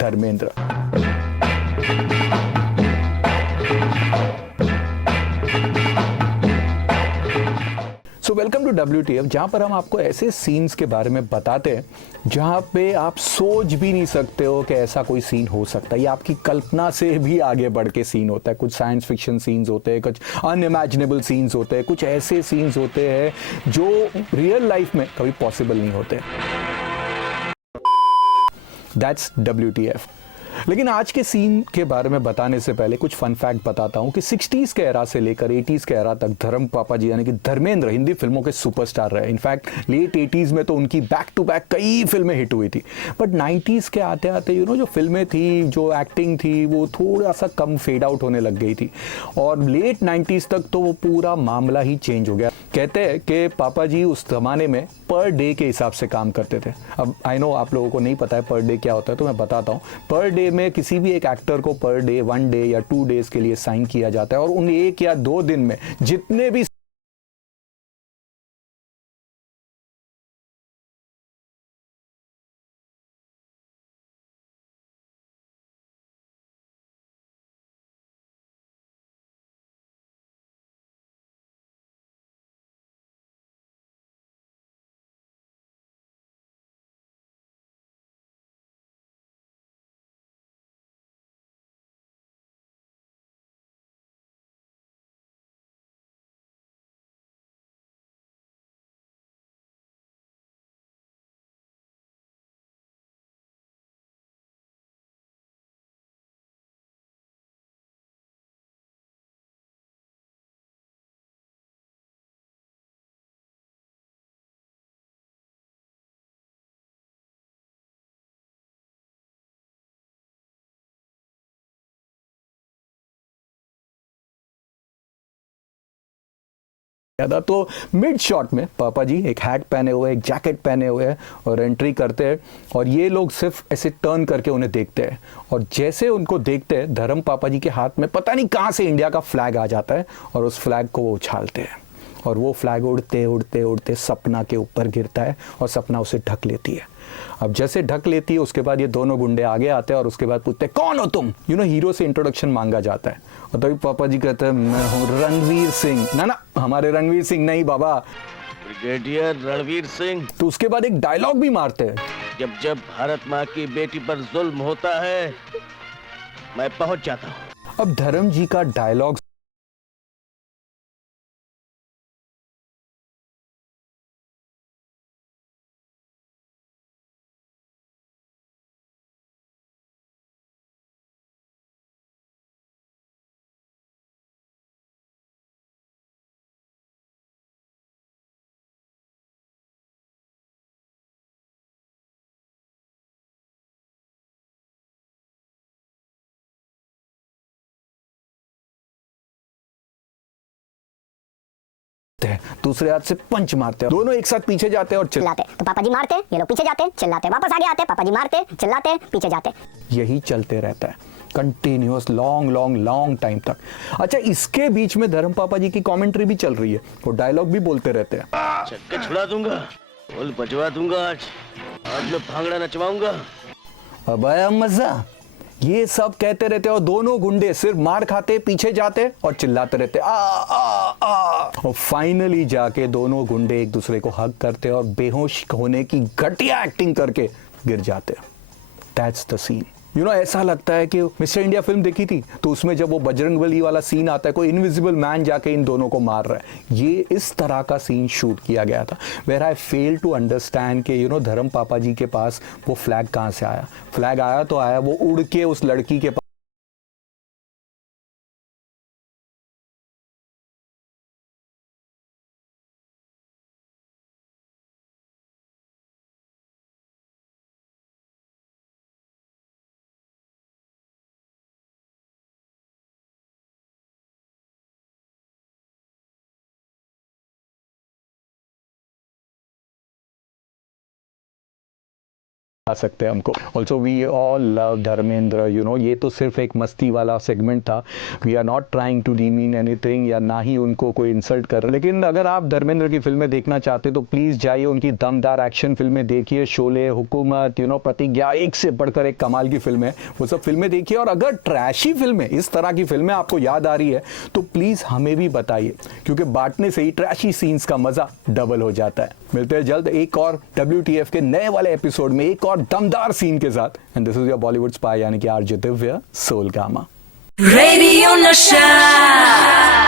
Dharmendra. So welcome to WTF, जहाँ पर हम आपको ऐसे सीन्स के बारे में बताते हैं जहाँ पे आप सोच भी नहीं सकते हो कि ऐसा कोई सीन हो सकता है। ये आपकी कल्पना से भी आगे बढ़ के सीन होता है। कुछ साइंस फिक्शन सीन्स होते हैं, कुछ अनइमेजिनेबल सीन्स होते हैं, कुछ ऐसे सीन्स होते हैं जो रियल लाइफ में कभी पॉसिबल नहीं होते। That's WTF। लेकिन आज के सीन के बारे में बताने से पहले कुछ फन फैक्ट बताता हूं कि 60s के एरा से लेकर 80s के एरा तक धर्म पापा जी यानी कि धर्मेंद्र हिंदी फिल्मों के सुपरस्टार रहे। इनफैक्ट लेट 80s में तो उनकी बैक टू बैक कई फिल्में हिट हुई थी। बट 90s के आते आते जो फिल्में थी, जो एक्टिंग थी, वो थोड़ा सा कम फेड आउट होने लग गई थी और लेट 90s तक तो वो पूरा मामला ही चेंज हो गया। कहते हैं कि पापा जी उस जमाने में पर डे के हिसाब से काम करते थे। अब आई नो आप लोगों को नहीं पता है पर डे क्या होता है, तो मैं बताता हूँ। पर डे में किसी भी एक एक्टर को पर डे 1 डे या 2 डेज के लिए साइन किया जाता है और उन 1 या 2 दिन में जितने भी था, तो मिड शॉट में पापा जी एक हैट पहने हुए, एक जैकेट पहने हुए हैं और एंट्री करते हैं और ये लोग सिर्फ ऐसे टर्न करके उन्हें देखते हैं और जैसे उनको देखते हैं धर्म पापा जी के हाथ में पता नहीं कहां से इंडिया का फ्लैग आ जाता है और उस फ्लैग को वो उछालते हैं और वो फ्लैग उड़ते उड़ते उड़ते सपना के ऊपर गिरता है और सपना उसे ढक लेती है। अब जैसे ढक लेती है उसके बाद ये दोनों गुंडे आगे आते हैं और उसके बाद पूछते हैं कौन हो तुम। हीरो से इंट्रोडक्शन मांगा जाता है और तभी पापा जी कहते हैं मैं हूँ रणवीर सिंह। ना हमारे रणवीर सिंह नहीं बाबा, ब्रिगेडियर रणवीर सिंह। तो उसके बाद एक डायलॉग भी मारते हैं, जब जब भारत माँ की बेटी पर जुल्म होता है मैं पहुंच जाता हूँ। अब धर्म जी का डायलॉग है, दूसरे हाथ से पंच मारते हैं, दोनों एक साथ पीछे जाते हैं और चिल्लाते। तो पापा जी मारते, ये लोग पीछे जाते, चिल्लाते, वापस आगे आते, पापा जी मारते, चिल्लाते, पीछे जाते। यही चलते रहता है कंटिन्यूअस लॉन्ग टाइम तक। अच्छा, इसके बीच में धर्म पापा जी की कमेंट्री भी चल रही है, वो डायलॉग भी बोलते रहते हैं। छक्के छुड़ा दूंगा, ढोल बजवा दूंगा, आज मैं भांगड़ा नचवाऊंगा। अब आया मजा। ये सब कहते रहते और दोनों गुंडे सिर्फ मार खाते, पीछे जाते और चिल्लाते रहते आ आ आ। और फाइनली जाके दोनों गुंडे एक दूसरे को हग करते और बेहोश होने की घटिया एक्टिंग करके गिर जाते। That's the scene. ऐसा लगता है कि मिस्टर इंडिया फिल्म देखी थी तो उसमें जब वो बजरंगबली वाला सीन आता है, कोई इनविजिबल मैन जाके इन दोनों को मार रहा है, ये इस तरह का सीन शूट किया गया था। Where I fail to understand कि धर्म पापा जी के पास वो फ्लैग कहां से आया। फ्लैग आया तो आया, वो उड़ के उस लड़की के पास आ सकते हैं हमको। Also we all love Dharmendra, you know, ये तो सिर्फ एक मस्ती वाला सेगमेंट था। We are not trying to demean anything या ना ही उनको कोई इंसल्ट कर रहे, लेकिन अगर आप धर्मेंद्र की फिल्में देखना चाहते तो प्लीज़ जाइए, उनकी दमदार एक्शन फिल्में देखिए, शोले, हुकूमत, यू नो, प्रतिज्ञा, एक से बढ़कर एक कमाल की फिल्में, वो सब फिल्में देखिए। और अगर ट्रैशी फिल्में, इस तरह की फिल्में आपको याद आ रही है तो प्लीज़ हमें भी बताइए, क्योंकि बांटने से ही ट्रैशी सीन्स का मज़ा डबल हो जाता है। मिलते हैं जल्द एक और WTF के नए वाले एपिसोड में एक और दमदार सीन के साथ। And this is your Bollywood spy यानी कि आरजे दिव्या, सोल गामा। Radio Nasha.